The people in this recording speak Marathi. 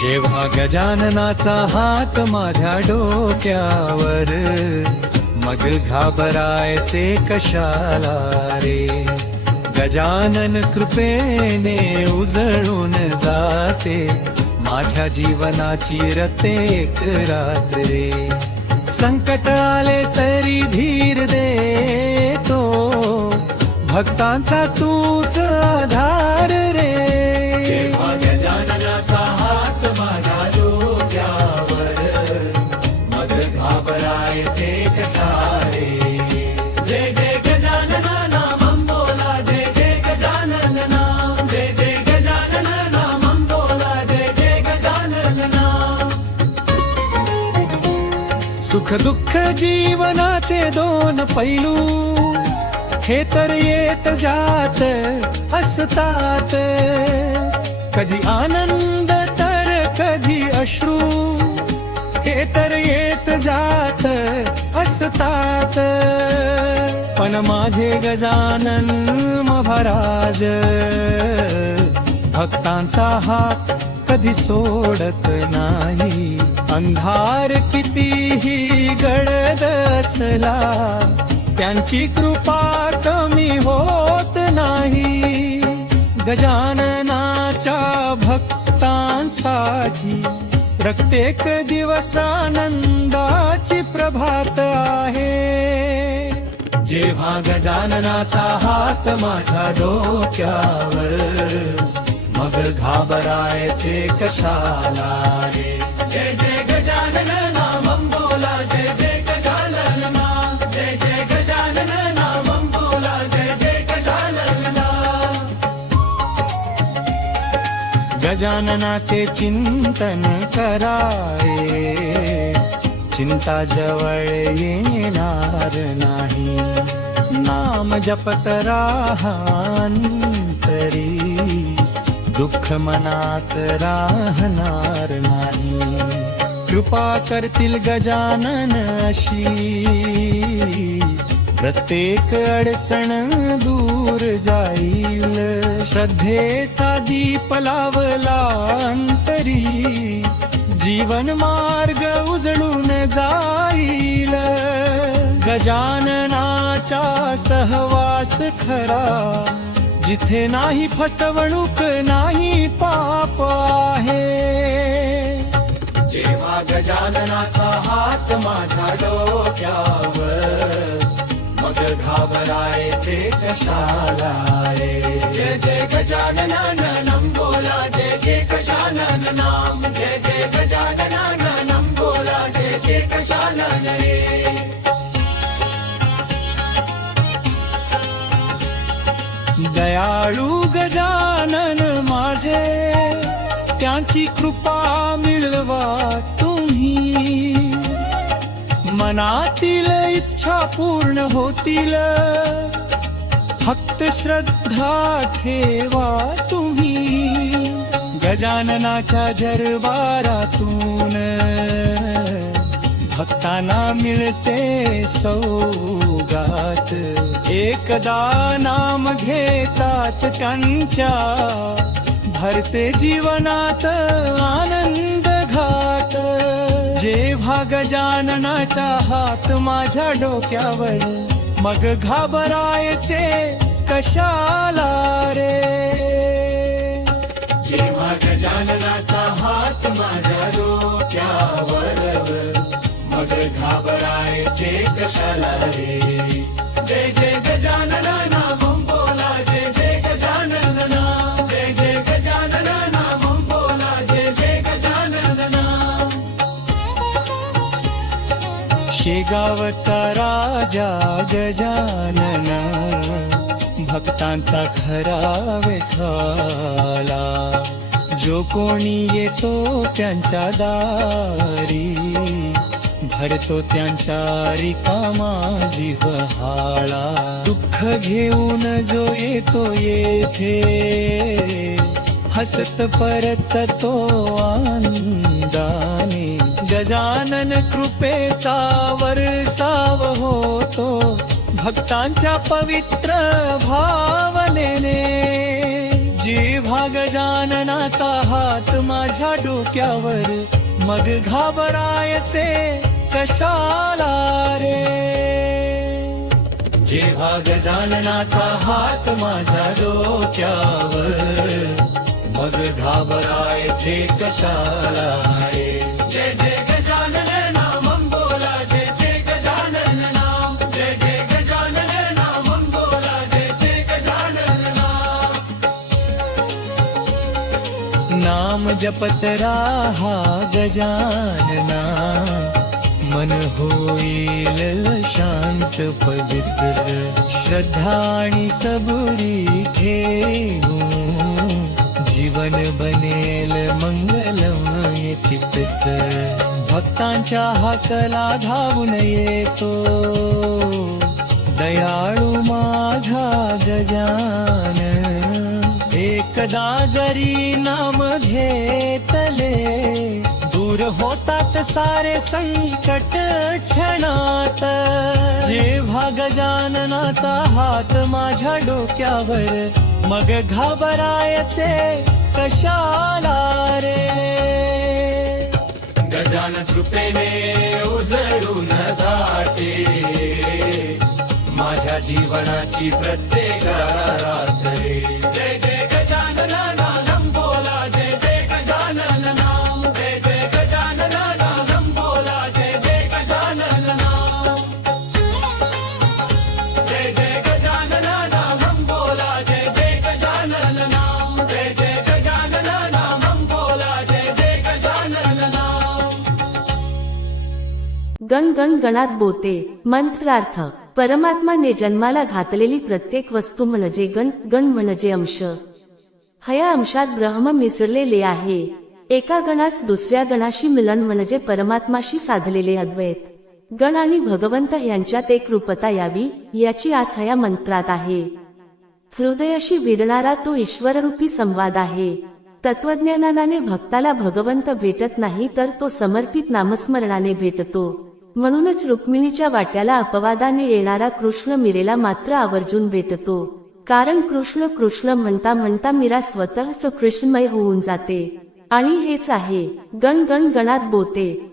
जेव्हा गजाननाचा हात माझ्या डोक्यावर, मग घाबरायचे कशाला रे. गजानन कृपेने उजळून जाते माझ्या जीवनाची प्रत्येक रात्र रे. संकट आले तरी धीर देतो, भक्तांचा तूच आधार रे. जेव्हा गजाननाचा हात माझ्या डोक्यावर, मग घाबरायचे कशाले. जय जय गजानन नामं बोला, जय जय गजानन नाम, जय जय गजानन नामं बोला, जय जय गजानन नाम. सुख दुःख जीवनाचे दोन पैलू, हे तर येत जात असतात. कधी आनंद तर कधी अश्रू, हे तर येत जात असतात. पण माझे गजानन महाराज भक्तांचा हात कधी सोडत नाही. अंधार कितीही गडद असला, त्यांची कृपा कमी होत नाही. गजाननाच्या भक्तांसाठी प्रत्येक दिवस आनंदाची प्रभात आहे. जेव्हा गजाननाचा हात माझ्या डोक्यावर, मग घाबरायचे कशाला रे. जय जय गजानन नामं बोला, जय जय गजानन नाम, जय जय गजानन नामं बोला, जय जय गजानन नाम. गजाननाचे चिंतन करावे, चिंता जवळ येणार नाही. नाम जपत राहा अंतरी, दुःख मनात राहणार नाही. कृपा करतील गजानन अशी, प्रत्येक अडचण दूर जाईल. श्रद्धेचा दीप लावला अंतरी, जीवन मार्ग उजळून जाईल. गजाननाचा सहवास खरा, जिथे नाही फसवणूक नाही पाप आहे. जेव्हा गजाननाचा हात माझ्या डोक्यावर, मग घाबरायचे कशाला रे. जय जय गजानन नामं बोला, जय जय गजानन नाम, जय जय गजानन नामं बोला, जय जय गजानन रे. दयाळू गजानन माझे, त्यांची कृपा मिळवा तुम्ही. मनातील इच्छा पूर्ण होतील, फक्त श्रद्धा ठेवा तुम्ही. गजाननाच्या दरबारातून भक्तांना मिळते सौगात. एकदा नाम घेताच त्यांच्या, भरते जीवनात आनंद घात. जेव्हा गजाननाचा हात माझ्या डोक्यावर, मग घाबरायचे कशाला रे. जेव्हा गजाननाचा हात माझ्या डोक्यावर, मग घाबरायचे कशाला रे. जय जय गजानन नामं बोला, जय जय गजानन नाम, जय जय गजानन नामं बोला, जय जय गजानन नाम. शेगावचा राजा गजानन, भक्तांचा खरा विठ्ठला. जो कोणी येतो त्यांच्या दारी, भरतो त्यांच्या रिकामा जिव्हाळा. दुःख घेऊन जो येतो येथे, हसत परततो आनंदाने. गजानन कृपेचा वर्षाव होतो भक्तांच्या पवित्र भावनेने. जेव्हा गजाननाचा हात माझ्या डोक्यावर, मग घाबरायचे कशाला रे. जेव्हा गजाननाचा हात माझ्या डोक्यावर, मग घाबरायचे कशाला रे. जय जय गजानन नामं बोला, जय जय गजानन नाम, जय जय गजानन नामं बोला, जय जय गजानन नाम. नाम जपत राहा गजानना, मन होईल शांत पवित्र. श्रद्धा आणि सबुरी ठेवून, जीवन बनेल मंगलमय चित्त. भक्तांच्या हाकला धावून येतो, दयाळू माझा गजानन. एकदा जरी नाम घेतले, दूर होतात सारे संकट क्षणात. जेव्हा गजाननाचा हात माझ्या डोक्यावर, मग घाबरायचे कशाला रे. गजानन कृपेने उजळून जाते माझ्या जीवनाची प्रत्येक रात्री. जय जय गजानन नाम बोला, जय जय गजानन नाम, जय जय गजानन नाम बोला, जय जय गजानन नाम. जय जय गजानन नाम बोला, जय जय गजानन नाम, जय जय गजानन नाम बोला, जय जय गजानन नाम. गण गण गणात बोते. मंत्रार्थ. परमात्माने जन्माला घातलेली प्रत्येक वस्तू म्हणजे गण, गण म्हणजे अंश. हया अंशात ब्रह्म मिसळलेले आहे. एका गणास दुसऱ्या गणाशी मिलन म्हणजे परमात्माशी साधलेले अद्वैत. गण आणि भगवंत यांच्यात एक रूपता यावी, याची आज हया मंत्रात आहे. हृदयाशी भिडणारा तो ईश्वररूपी संवाद आहे. तत्वज्ञानाने भक्ताला भगवंत भेटत नाही, तर तो समर्पित नामस्मरणाने भेटतो. म्हणूनच रुक्मिणीच्या वाट्याला अपवादाने येणारा कृष्ण मीरेला मात्र आवर्जून भेटतो. कारण कृष्ण कृष्ण म्हणता म्हणता मीरा स्वतःच कृष्णमय होऊन जाते. आणि हेच आहे गण गण गणात बोते.